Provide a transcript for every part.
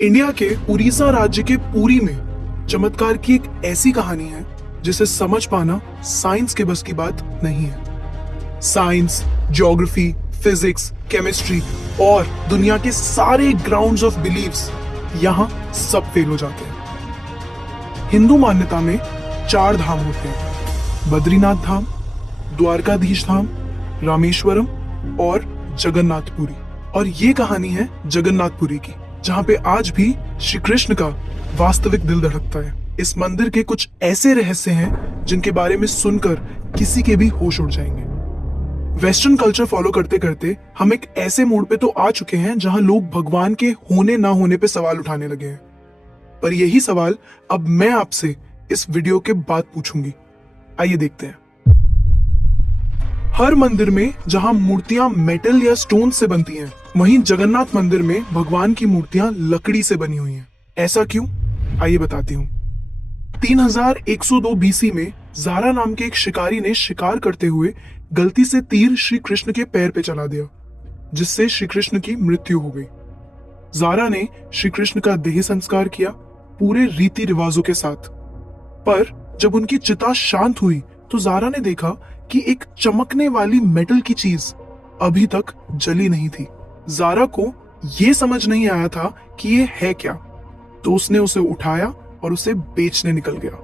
India के उड़ीसा राज्य के पुरी में चमत्कार की एक ऐसी कहानी है जिसे समझ पाना साइंस के बस की बात नहीं है। साइंस, ज्योग्राफी, फिजिक्स, केमिस्ट्री और दुनिया के सारे ग्राउंड्स ऑफ बिलीव्स यहाँ सब फेल हो जाते हैं। हिंदू मान्यता में 4 धाम होते हैं: बद्रीनाथ धाम, द्वारकाधीश धाम, रामेश्वरम और जगन्नाथपुरी। और ये कहानी है जगन्नाथपुरी की, जहाँ पे आज भी श्री कृष्ण का वास्तविक दिल धड़कता है। इस मंदिर के कुछ ऐसे रहस्य हैं जिनके बारे में सुनकर किसी के भी होश उड़ जाएंगे। वेस्टर्न कल्चर फॉलो करते करते हम एक ऐसे मोड़ पे तो आ चुके हैं जहां लोग भगवान के होने ना होने पे सवाल उठाने लगे हैं। पर यही सवाल अब मैं आपसे इस वीडियो के बाद पूछूंगी। आइए देखते हैं। हर मंदिर में जहां मूर्तियां मेटल या स्टोन से बनती हैं, वहीं जगन्नाथ मंदिर में भगवान की मूर्तियां लकड़ी से बनी हुई हैं। ऐसा क्यों? आइए बताती हूँ। 3102 बीसी में जारा नाम के एक शिकारी ने शिकार करते हुए गलती से तीर श्री कृष्ण के पैर पे चला दिया, जिससे श्री कृष्ण की मृत्यु हो गई। जारा ने श्री कृष्ण का देह संस्कार किया पूरे रीति रिवाजों के साथ। पर जब उनकी चिता शांत हुई तो जारा ने देखा कि एक चमकने वाली मेटल की चीज अभी तक जली नहीं थी। जारा को यह समझ नहीं आया था कि ये है क्या, तो उसने उसे उठाया और उसे बेचने निकल गया।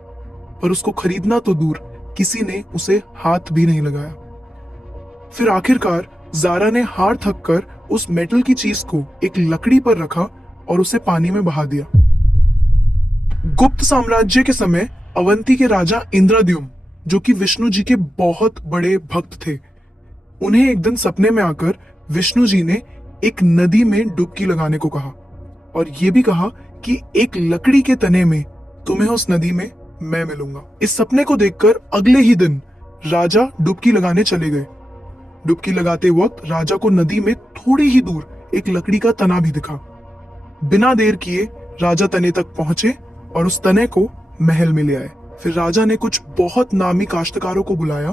पर उसको खरीदना तो दूर, किसी ने उसे हाथ भी नहीं लगाया। फिर आखिरकार जारा ने हार थक कर उस मेटल की चीज को एक लकड़ी पर रखा और उसे पानी में बहा दिया। गुप्त साम्राज्य के समय अवंती के राजा इंद्रद्युम्न, जो कि विष्णु जी के बहुत बड़े भक्त थे, उन्हें एक दिन सपने में आकर विष्णु जी ने एक नदी में डुबकी लगाने को कहा और ये भी कहा कि एक लकड़ी के तने में तुम्हें उस नदी में मैं मिलूंगा। इस सपने को देखकर अगले ही दिन राजा डुबकी लगाने चले गए। डुबकी लगाते वक्त राजा को नदी में थोड़ी ही दूर एक लकड़ी का तना भी दिखा। बिना देर किए राजा तने तक पहुंचे और उस तने को महल में ले आए। फिर राजा ने कुछ बहुत नामी काश्तकारों को बुलाया,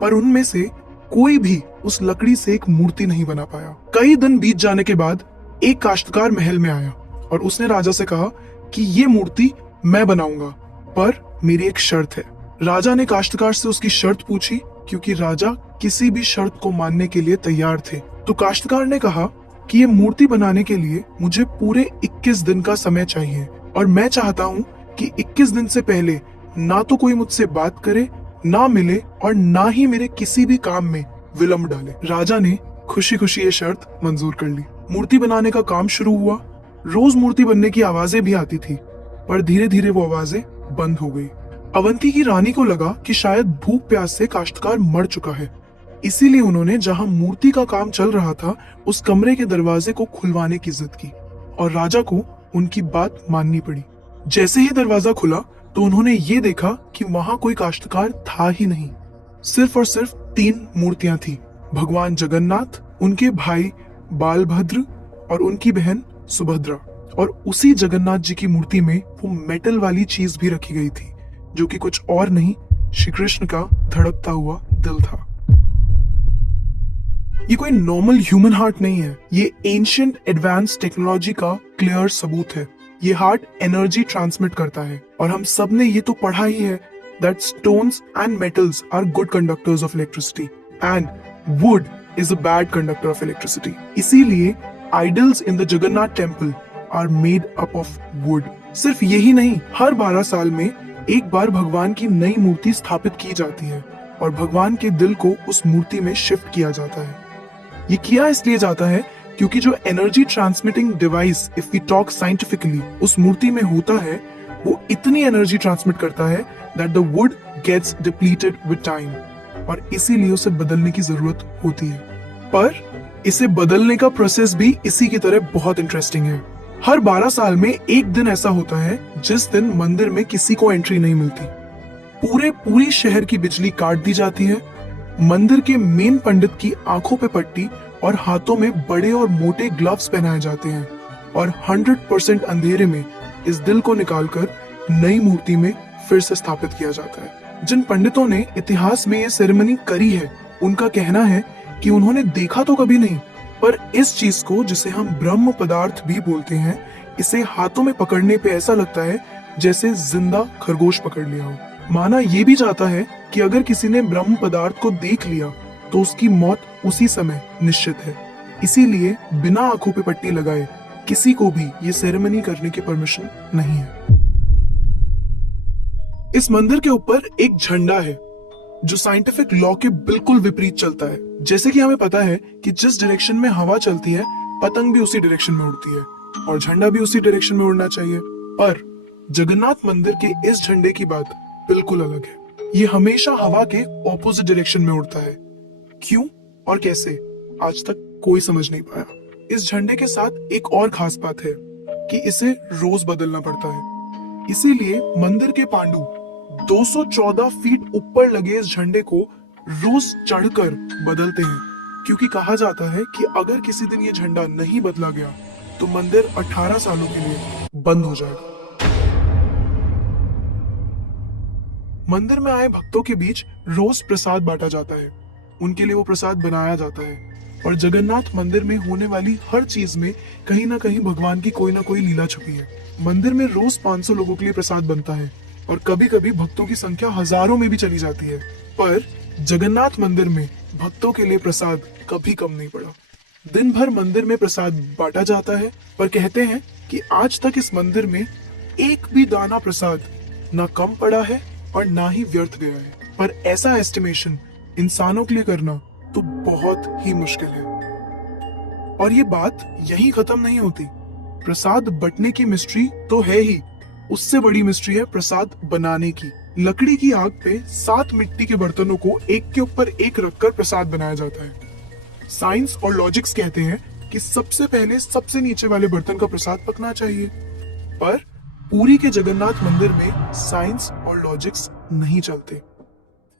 पर उनमें से कोई भी उस लकड़ी से एक मूर्ति नहीं बना पाया। कई दिन बीत जाने के बाद एक काश्तकार महल में आया और उसने राजा से कहा कि ये मूर्ति मैं बनाऊंगा, पर मेरी एक शर्त है। राजा ने काश्तकार से उसकी शर्त पूछी, क्योंकि राजा किसी भी शर्त को मानने के लिए तैयार थे। तो काश्तकार ने कहा कि ये मूर्ति बनाने के लिए मुझे पूरे 21 दिन का समय चाहिए और मैं चाहता हूँ कि 21 दिन से पहले ना तो कोई मुझसे बात करे, ना मिले और ना ही मेरे किसी भी काम में विलंब डाले। राजा ने खुशी खुशी ये शर्त मंजूर कर ली। मूर्ति बनाने का काम शुरू हुआ। रोज मूर्ति बनने की आवाजें भी आती थी, पर धीरे धीरे वो आवाजें बंद हो गई। अवंती की रानी को लगा कि शायद भूख प्यास से काश्तकार मर चुका है, इसीलिए उन्होंने जहां मूर्ति का काम चल रहा था उस कमरे के दरवाजे को खुलवाने की जिद की और राजा को उनकी बात माननी पड़ी। जैसे ही दरवाजा खुला तो उन्होंने ये देखा कि वहां कोई काश्तकार था ही नहीं। सिर्फ और सिर्फ 3 मूर्तियां थी: भगवान जगन्नाथ, उनके भाई बालभद्र और उनकी बहन सुभद्रा। और उसी जगन्नाथ जी की मूर्ति में वो मेटल वाली चीज भी रखी गई थी, जो कि कुछ और नहीं, श्री कृष्ण का धड़कता हुआ दिल था। ये कोई नॉर्मल ह्यूमन हार्ट नहीं है, ये एंशिएंट एडवांस टेक्नोलॉजी का क्लियर सबूत है। ये हार्ट एनर्जी ट्रांसमिट करता है और हम सब ने ये तो पढ़ा ही है that stones and metals are good conductors of electricity and wood is a bad conductor of electricity. इसीलिए idols in the Jagannath temple are made up of wood. सिर्फ यही नहीं, हर 12 साल में एक बार भगवान की नई मूर्ति स्थापित की जाती है और भगवान के दिल को उस मूर्ति में शिफ्ट किया जाता है। ये किया इसलिए जाता है क्योंकि जो energy transmitting device, if we talk scientifically, उस मूर्ति में होता है, वो इतनी एनर्जी ट्रांसमिट करता है that the wood gets depleted with time और इसीलिए उसे बदलने की जरूरत होती है। पर इसे बदलने का प्रोसेस भी इसी की तरह बहुत इंटरेस्टिंग है। हर 12 साल में एक दिन ऐसा होता है जिस दिन मंदिर में किसी को एंट्री नहीं मिलती। पूरी शहर की बिजली काट दी जाती है। मंदिर के मेन पंडित की आंखों पे पट्टी और हाथों में बड़े और मोटे ग्लव्स पहनाए जाते हैं और 100% अंधेरे में इस दिल को निकालकर नई मूर्ति में फिर से स्थापित किया जाता है। जिन पंडितों ने इतिहास में ये सेरेमनी करी है, उनका कहना है कि उन्होंने देखा तो कभी नहीं, पर इस चीज को, जिसे हम ब्रह्म पदार्थ भी बोलते हैं, इसे हाथों में पकड़ने पे ऐसा लगता है जैसे जिंदा खरगोश पकड़ लिया हो। माना ये भी जाता है कि अगर किसी ने ब्रह्म पदार्थ को देख लिया तो उसकी मौत उसी समय निश्चित है। इसीलिए बिना आंखों पे पट्टी लगाए किसी को भी ये सेरेमनी करने की परमिशन नहीं है। इस मंदिर के ऊपर एक झंडा है जो साइंटिफिक लॉ के बिल्कुल विपरीत चलता है। जैसे कि हमें पता है कि जिस डायरेक्शन में हवा चलती है पतंग भी उसी डायरेक्शन में उड़ती है और झंडा भी उसी डायरेक्शन में उड़ना चाहिए। पर जगन्नाथ मंदिर के इस झंडे की बात बिल्कुल अलग है। ये हमेशा हवा के ऑपोजिट डायरेक्शन में उड़ता है। क्यों और कैसे आज तक कोई समझ नहीं पाया। इस झंडे के साथ एक और खास बात है कि इसे रोज बदलना पड़ता है। इसीलिए मंदिर के पांडु 214 फीट ऊपर लगे इस झंडे को रोज चढ़कर बदलते हैं, क्योंकि कहा जाता है कि अगर किसी दिन ये झंडा नहीं बदला गया तो मंदिर 18 सालों के लिए बंद हो जाएगा। मंदिर में आए भक्तों के बीच रोज प्रसाद बांटा जाता है। उनके लिए वो प्रसाद बनाया जाता है और जगन्नाथ मंदिर में होने वाली हर चीज में कहीं ना कहीं भगवान की कोई ना कोई लीला छुपी है। मंदिर में रोज 500 लोगों के लिए प्रसाद बनता है और कभी कभी भक्तों की संख्या हजारों में भी चली जाती है। पर जगन्नाथ मंदिर में भक्तों के लिए प्रसाद कभी कम नहीं पड़ा। दिन भर मंदिर में प्रसाद बांटा जाता है, पर कहते हैं कि आज तक इस मंदिर में एक भी दाना प्रसाद ना कम पड़ा है और ना ही व्यर्थ गया है। पर ऐसा एस्टिमेशन इंसानों के लिए करना तो बहुत ही मुश्किल है। और ये बात यहीं खत्म नहीं होती। प्रसाद बंटने की मिस्ट्री तो है ही, उससे बड़ी मिस्ट्री है प्रसाद बनाने की। लकड़ी की आग पे 7 मिट्टी के बर्तनों को एक के ऊपर एक रखकर प्रसाद बनाया जाता है। साइंस और लॉजिक्स कहते हैं कि सबसे पहले सबसे नीचे वाले बर्तन का प्रसाद पकना चाहिए, पर पुरी के जगन्नाथ मंदिर में साइंस और लॉजिक्स नहीं चलते।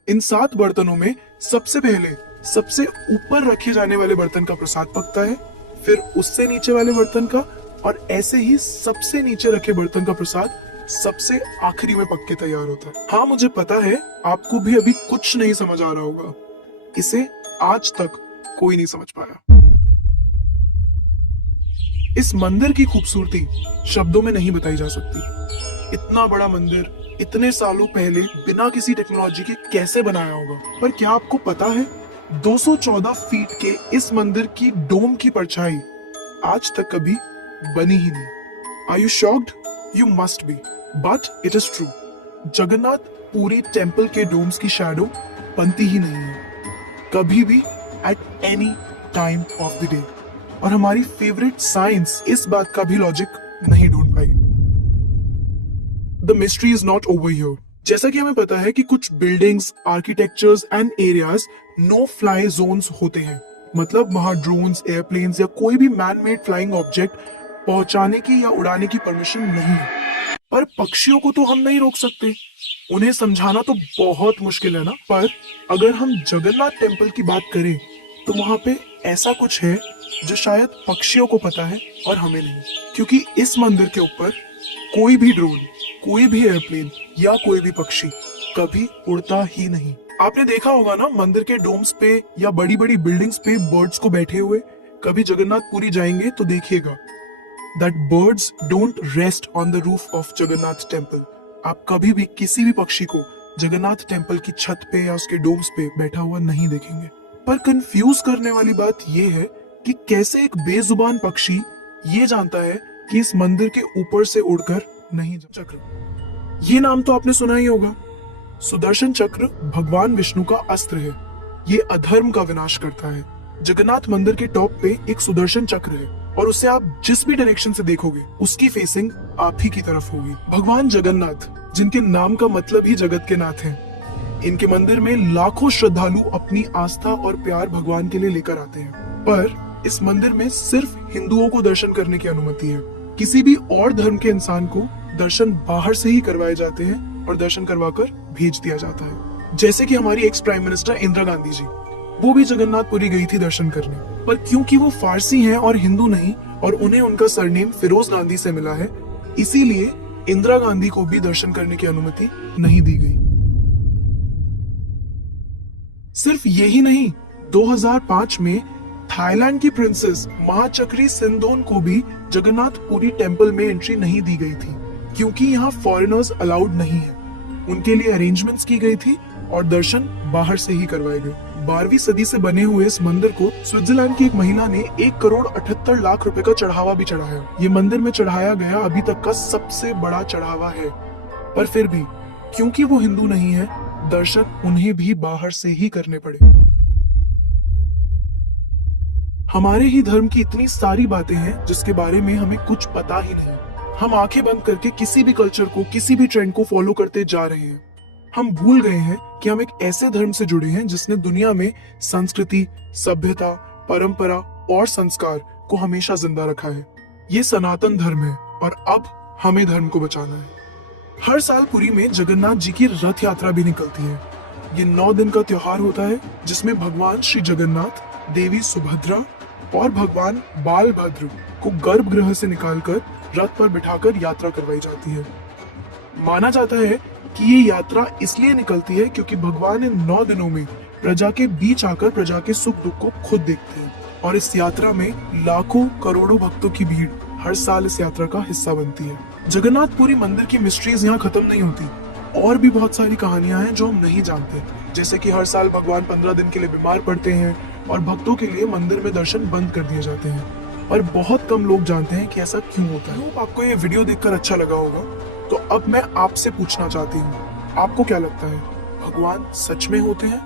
इन 7 बर्तनों में सबसे पहले सबसे ऊपर रखे जाने वाले बर्तन का प्रसाद पकता है, फिर उससे नीचे वाले बर्तन का, और ऐसे ही सबसे नीचे रखे बर्तन का प्रसाद सबसे आखिरी में पक के तैयार होता है। हाँ, मुझे पता है आपको भी अभी कुछ नहीं समझ आ रहा होगा। इसे आज तक कोई नहीं समझ पाया। इस मंदिर की खूबसूरती शब्दों में नहीं बताई जा सकती। इतना बड़ा मंदिर इतने सालों पहले बिना किसी टेक्नोलॉजी के कैसे बनाया होगा। पर क्या आपको पता है 214 फीट के इस मंदिर की डोम की परछाई आज तक कभी बनी ही नहीं। Are you shocked? You must be. But it is true. Jagannath Puri temple के डोम्स की शैडो बनती ही नहीं है कभी भी at any time of the day। और हमारी फेवरेट साइंस इस बात का भी लॉजिक नहीं ढूंढ पाई। The mystery is not over here। जैसा कि हमें पता है कि कुछ buildings, architectures and areas no fly zones होते हैं, मतलब वहां ड्रोन्स, एयरप्लेन्स या कोई भी मैन मेड फ्लाइंग ऑब्जेक्ट पहुंचाने की या उड़ाने की परमिशन नहीं है। पर पक्षियों को तो हम नहीं रोक सकते, उन्हें समझाना तो बहुत मुश्किल है ना। पर अगर हम जगन्नाथ टेम्पल की बात करें तो वहां पे ऐसा कुछ है जो शायद पक्षियों को पता है और हमें नहीं, क्योंकि इस मंदिर के ऊपर कोई भी ड्रोन, कोई भी एयरप्लेन या कोई भी पक्षी कभी उड़ता ही नहीं। आपने देखा होगा ना मंदिर के डोम्स पे या बड़ी बड़ी बिल्डिंग्स पे बर्ड्स को बैठे हुए। कभी जगन्नाथ पुरी जाएंगे तो देखिएगा that birds don't rest on the roof of Jagannath temple. आप कभी भी किसी भी पक्षी को जगन्नाथ टेम्पल की छत पे या उसके डोम्स पे बैठा हुआ नहीं देखेंगे। पर कंफ्यूज करने वाली बात यह है कि कैसे एक बेजुबान पक्षी ये जानता है कि इस मंदिर के ऊपर से उड़कर नहीं जा। चक्र, ये नाम तो आपने सुना ही होगा। सुदर्शन चक्र भगवान विष्णु का अस्त्र है। ये अधर्म का विनाश करता है। जगन्नाथ मंदिर के टॉप पे एक सुदर्शन चक्र है और उसे आप जिस भी डायरेक्शन से देखोगे उसकी फेसिंग आप ही की तरफ होगी। भगवान जगन्नाथ, जिनके नाम का मतलब ही जगत के नाथ है, इनके मंदिर में लाखों श्रद्धालु अपनी आस्था और प्यार भगवान के लिए लेकर आते हैं। पर इस मंदिर में सिर्फ हिंदुओं को दर्शन करने की अनुमति है। किसी भी और धर्म के इंसान को दर्शन बाहर से ही करवाए जाते हैं और दर्शन करवाकर भेज दिया जाता है। जैसे कि हमारी ex prime minister Indira Gandhi ji, वो भी जगन्नाथपुरी गई थी दर्शन करने, पर क्योंकि वो फारसी हैं और हिंदू नहीं और उन्हें उनका सरनेम फिरोज गांधी से मिला है, इसीलिए इंदिरा गांधी को भी दर्शन करने की अनुमति नहीं दी गई। सिर्फ यही नहीं, 2005 में थाईलैंड की प्रिंसेस महाचक्री सिंधोन को भी जगन्नाथ पुरी टेम्पल में एंट्री नहीं दी गई थी, क्योंकि यहाँ फॉरेनर्स अलाउड नहीं है। उनके लिए अरेंजमेंट्स की गई थी और दर्शन बाहर से ही करवाए गए। 12वीं सदी से बने हुए इस मंदिर को स्विट्जरलैंड की एक महिला ने 1,78,00,000 रुपए का चढ़ावा भी चढ़ाया। ये मंदिर में चढ़ाया गया अभी तक का सबसे बड़ा चढ़ावा है। पर फिर भी क्योंकि वो हिंदू नहीं है, दर्शन उन्हें भी बाहर से ही करने पड़े। हमारे ही धर्म की इतनी सारी बातें हैं जिसके बारे में हमें कुछ पता ही नहीं। हम आंखें बंद करके किसी भी कल्चर को, किसी भी ट्रेंड को फॉलो करते जा रहे हैं। हम भूल गए हैं कि हम एक ऐसे धर्म से जुड़े हैं जिसने दुनिया में संस्कृति, सभ्यता, परंपरा और संस्कार को हमेशा जिंदा रखा है। ये सनातन धर्म है और अब हमें धर्म को बचाना है। हर साल पुरी में जगन्नाथ जी की रथ यात्रा भी निकलती है। ये 9 दिन का त्योहार होता है जिसमें भगवान श्री जगन्नाथ, देवी सुभद्रा और भगवान बालभद्र को गर्भगृह से निकालकर रथ पर बिठाकर यात्रा करवाई जाती है। माना जाता है कि ये यात्रा इसलिए निकलती है क्योंकि भगवान इन 9 दिनों में प्रजा के बीच आकर प्रजा के सुख दुख को खुद देखते हैं और इस यात्रा में लाखों करोड़ों भक्तों की भीड़ हर साल इस यात्रा का हिस्सा बनती है। जगन्नाथपुरी मंदिर की मिस्ट्रीज यहाँ खत्म नहीं होती। और भी बहुत सारी कहानियां हैं जो हम नहीं जानते, जैसे कि हर साल भगवान 15 दिन के लिए बीमार पड़ते हैं और भक्तों के लिए मंदिर में दर्शन बंद कर दिए जाते हैं। और बहुत कम लोग जानते हैं कि ऐसा क्यों होता है। आपको ये वीडियो देखकर अच्छा लगा होगा, तो अब मैं आपसे पूछना चाहती हूँ, आपको क्या लगता है, भगवान सच में होते हैं